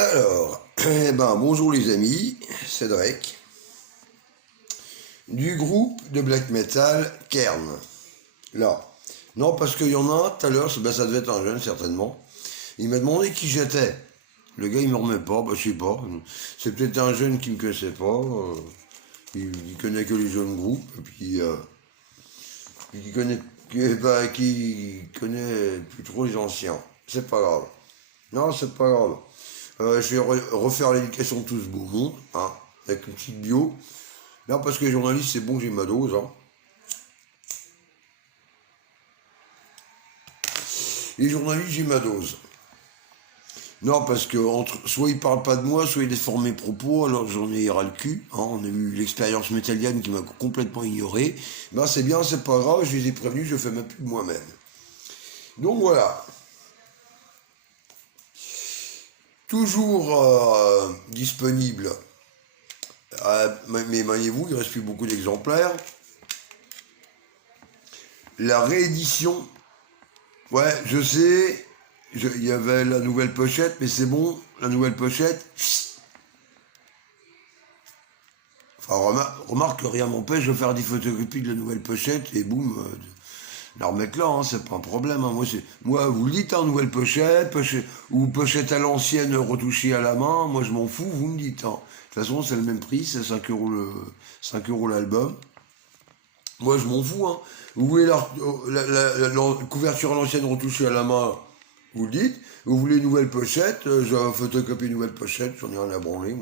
Alors, eh ben, bonjour les amis, c'est Drake, du groupe de black metal Kern. Là, non, parce qu'il y en a un tout à l'heure, ça devait être un jeune certainement, il m'a demandé qui j'étais. Le gars il me remet pas, bah je sais pas, c'est peut-être un jeune qui me connaissait pas, il connaît que les jeunes groupes, et puis qui connaît plus trop les anciens. C'est pas grave. Non, c'est pas grave. Je vais refaire l'éducation de tout ce beau monde, hein, avec une petite bio. Là, parce que les journalistes, c'est bon, j'ai ma dose. Hein. Les journalistes, j'ai ma dose. Non, parce que soit ils parlent pas de moi, soit ils déforment mes propos, alors j'en ai ras le cul. Hein. On a eu l'expérience métallienne qui m'a complètement ignoré. Ben c'est bien, c'est pas grave, je les ai prévenus, je fais ma pub moi-même. Donc voilà. Toujours disponible. Mais maniez-vous, il ne reste plus beaucoup d'exemplaires. La réédition, ouais, je sais, il y avait la nouvelle pochette, mais c'est bon, la nouvelle pochette. Enfin, remarque que rien m'empêche de faire des photocopies de la nouvelle pochette et boum, la remettre là, hein, c'est pas un problème. Hein. Moi, vous le dites, hein, nouvelle pochette, ou pochette à l'ancienne retouchée à la main, moi je m'en fous, vous me dites. Hein. De toute façon, c'est le même prix, c'est 5 € l'album. Moi, je m'en fous. Hein. Vous voulez la couverture à l'ancienne retouchée à la main, vous le dites. Vous voulez une nouvelle pochette, j'ai un photocopie une nouvelle pochette, j'en ai rien à branler.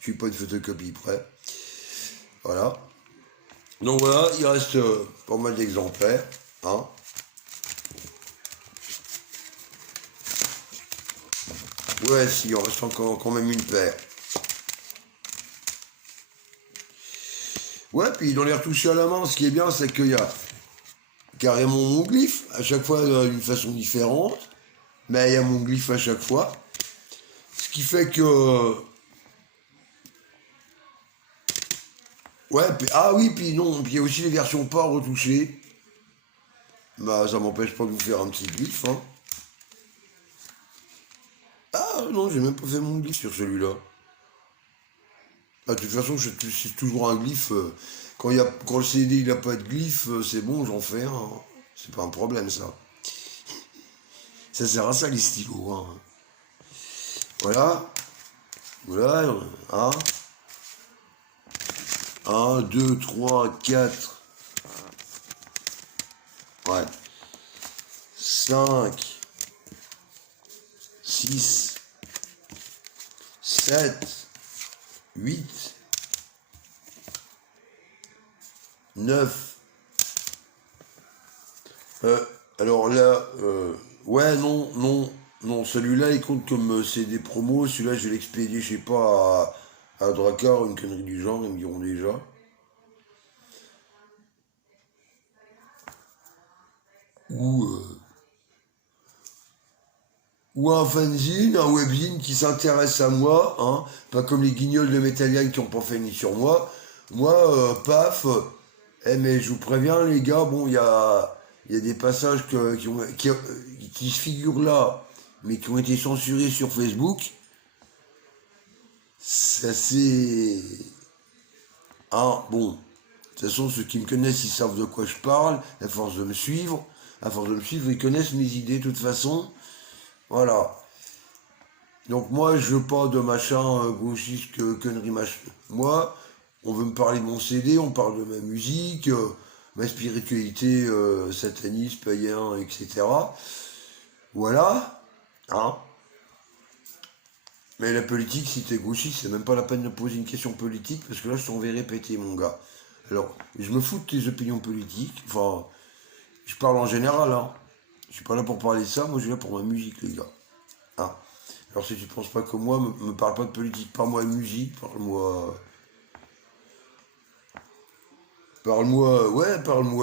Je suis pas une photocopie près. Voilà. Donc voilà, il reste pas mal d'exemplaires. Hein. Ouais, si, il en reste encore quand même une paire. Ouais, puis dans les retouchés à la main, ce qui est bien, c'est qu'il y a carrément mon glyphe, à chaque fois d'une façon différente, mais il y a mon glyphe à chaque fois. Ce qui fait que... Ouais, ah oui, puis non, puis il y a aussi les versions pas retouchées. Bah, ça m'empêche pas de vous faire un petit glyphe, hein. Ah non, j'ai même pas fait mon glyphe sur celui-là. Ah, de toute façon, c'est toujours un glyphe. Quand le CD il a pas de glyphe, c'est bon, j'en fais un. Hein. C'est pas un problème, ça. Ça sert à ça, les stylos. Hein. Voilà. Voilà. Hein. 1, 2, 3, 4. Ouais. 5. 6. 7. 8. 9. Alors là, ouais, non, celui-là il compte comme CD promo, celui-là je vais l'expédier, je sais pas, à Drakkar, une connerie du genre, ils me diront déjà. Ou, euh, ou un fanzine, un webzine qui s'intéresse à moi, hein, pas comme les guignols de Metallian qui ont pas fait ni sur moi. Moi, paf, mais je vous préviens les gars, bon, il y a des passages qui se figurent là, mais qui ont été censurés sur Facebook. Ça c'est... Ah, bon, de toute façon, ceux qui me connaissent, ils savent de quoi je parle, à force de me suivre. À force de me suivre, ils connaissent mes idées de toute façon. Voilà. Donc moi, je veux pas de machin gauchiste, connerie machin. Moi, on veut me parler de mon CD, on parle de ma musique, ma spiritualité sataniste, païen, etc. Voilà. Hein. Mais la politique, si t'es gauchiste, c'est même pas la peine de poser une question politique, parce que là, je t'enverrai péter, mon gars. Alors, je me fous de tes opinions politiques, enfin, je parle en général, hein. Je suis pas là pour parler de ça, moi je suis là pour ma musique, les gars. Hein. Alors si tu penses pas comme moi, me parle pas de politique, parle-moi de musique, parle-moi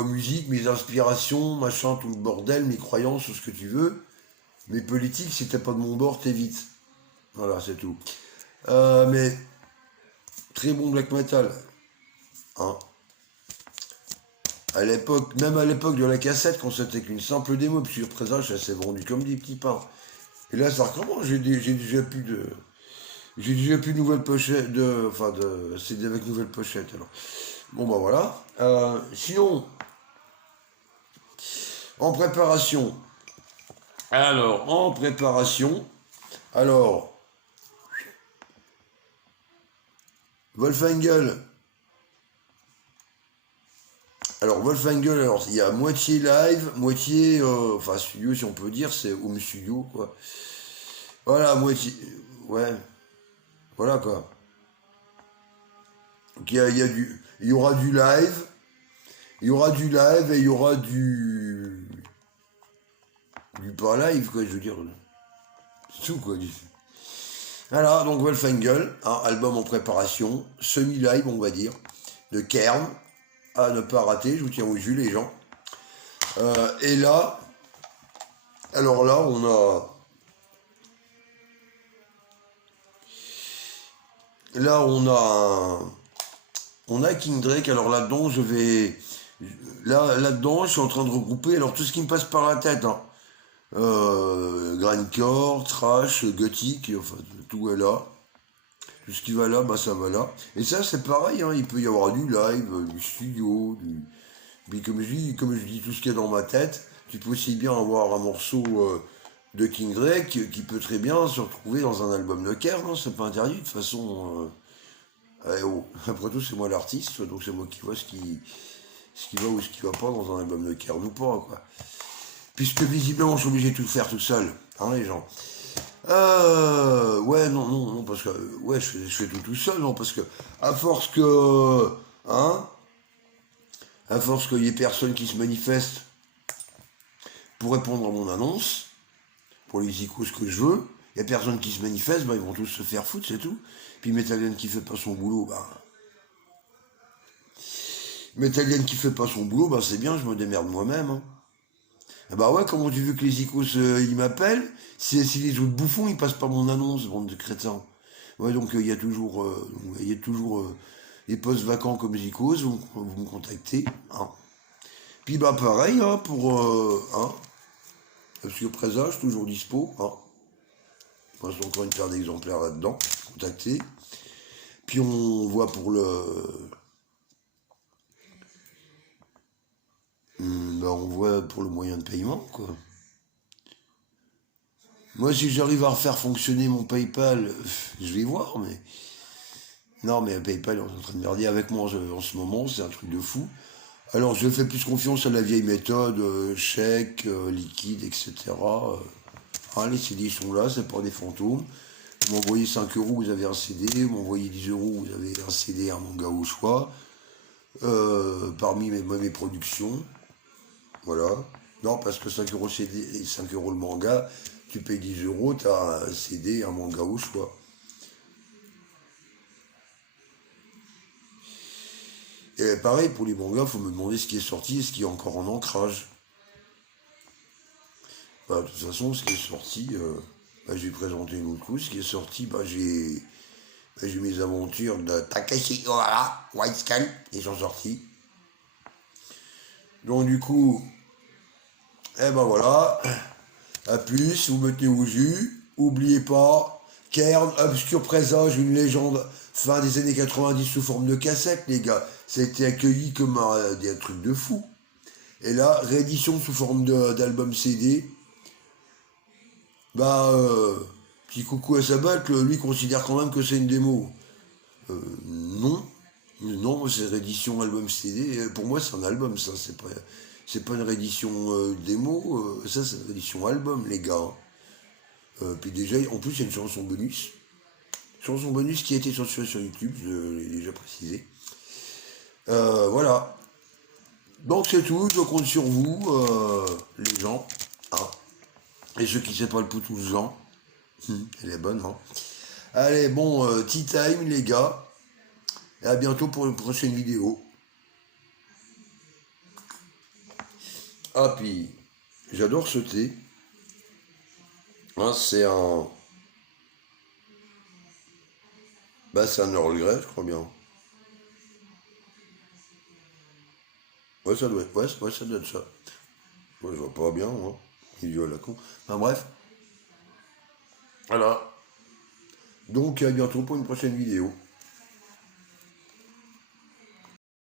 musique, mes inspirations, machin, tout le bordel, mes croyances, ce que tu veux. Mais politique, si t'es pas de mon bord, t'évites. Voilà, c'est tout. Mais très bon black metal. Hein. Même à l'époque de la cassette, quand c'était qu'une simple démo, puis sur présage, ça s'est vendu comme des petits pains. Et là, ça recommence, j'ai déjà plus de nouvelles pochettes, enfin, de CD avec nouvelles pochettes, alors. Bon, bah voilà. Sinon, en préparation. Alors, en préparation, alors, Wolfangel. Alors, Wolfangel, alors, il y a moitié live, moitié, enfin, studio, si on peut dire, c'est home studio, quoi. Voilà, moitié, ouais, voilà, quoi. Donc, il y aura du live, il y aura du live et il y aura du pas live, quoi, je veux dire. C'est tout, quoi. Voilà, donc Wolfangel, hein, album en préparation, semi-live, on va dire, de Kern, à ne pas rater, je vous tiens au jus, les gens. Et là, alors là, on a King Drake. Alors là-dedans, là-dedans, je suis en train de regrouper. Alors tout ce qui me passe par la tête, hein. Grindcore, trash, gothique, enfin tout est là. Tout ce qui va là, bah ça va là. Et ça, c'est pareil, hein, il peut y avoir du live, du studio, Puis comme je dis tout ce qu'il y a dans ma tête, tu peux aussi bien avoir un morceau de King Drake qui peut très bien se retrouver dans un album de Kern, hein, c'est pas interdit, de toute façon. Oh, après tout, c'est moi l'artiste, donc c'est moi qui vois ce qui va ou ce qui va pas dans un album de Kern ou pas, quoi. Puisque visiblement, je suis obligé de tout faire tout seul, hein, les gens. Ouais, non, parce que, ouais, je fais tout seul, non, parce que, à force que, hein, à force qu'il y ait personne qui se manifeste pour répondre à mon annonce, pour les icônes que je veux, il n'y a personne qui se manifeste, bah, ils vont tous se faire foutre, c'est tout. Puis Metallian qui fait pas son boulot, bah. Metallian qui fait pas son boulot, bah c'est bien, je me démerde moi-même. Hein. Ah bah ouais, comment tu veux que les icônes ils m'appellent si les autres bouffons ils passent pas mon annonce, bande de crétins. Ouais, donc il y a toujours des postes vacants comme Zikos, vous me contactez. Hein. Puis bah pareil, hein, pour hein, sur Présage, toujours dispo. Hein. Il reste encore une paire d'exemplaires là-dedans. Contactez. Puis on voit pour on voit pour le moyen de paiement, quoi. Moi, si j'arrive à refaire fonctionner mon PayPal, je vais voir, mais. Non, mais PayPal, on est en train de merder avec moi en ce moment, c'est un truc de fou. Alors, je fais plus confiance à la vieille méthode, chèque, liquide, etc. Hein, les CD sont là, c'est pas des fantômes. Vous m'envoyez 5 euros, vous avez un CD. Vous m'envoyez 10 euros, vous avez un CD, un manga au choix. Parmi mes productions. Voilà. Non, parce que 5 euros CD et 5 euros le manga, tu payes 10 euros, tu as un CD, un manga au choix. Et pareil, pour les mangas, il faut me demander ce qui est sorti et ce qui est encore en ancrage. Bah, de toute façon, ce qui est sorti, bah, j'ai présenté une autre coup. Ce qui est sorti, j'ai mes aventures de Takeshi Ohara, White Scan, ils sont sortis. Donc du coup, eh ben voilà. A plus, vous me tenez au jus. Oubliez pas, Kern, Obscur Présage, une légende fin des années 90 sous forme de cassette, les gars. Ça a été accueilli comme un truc de fou. Et là, réédition sous forme d'album CD. Bah, petit coucou à Sabat, lui considère quand même que c'est une démo. Non, non, c'est réédition album CD. Pour moi, c'est un album, ça. C'est pas une réédition démo. Ça, c'est une réédition album, les gars. Puis déjà, en plus, il y a une chanson bonus. Chanson bonus qui a été censurée sur YouTube, je l'ai déjà précisé. Voilà. Donc c'est tout, je compte sur vous, les gens. Hein. Et ceux qui ne savent pas le poutou Jean. Elle est bonne, hein. Allez, bon, tea time, les gars. Et à bientôt pour une prochaine vidéo. Ah, puis, j'adore ce thé. Hein, c'est un Earl Grey, je crois bien. Ouais, ça doit être, ouais, ça doit être ça. Ouais, je vois pas bien, moi. Idiot à la con. Enfin, bref. Voilà. Donc à bientôt pour une prochaine vidéo.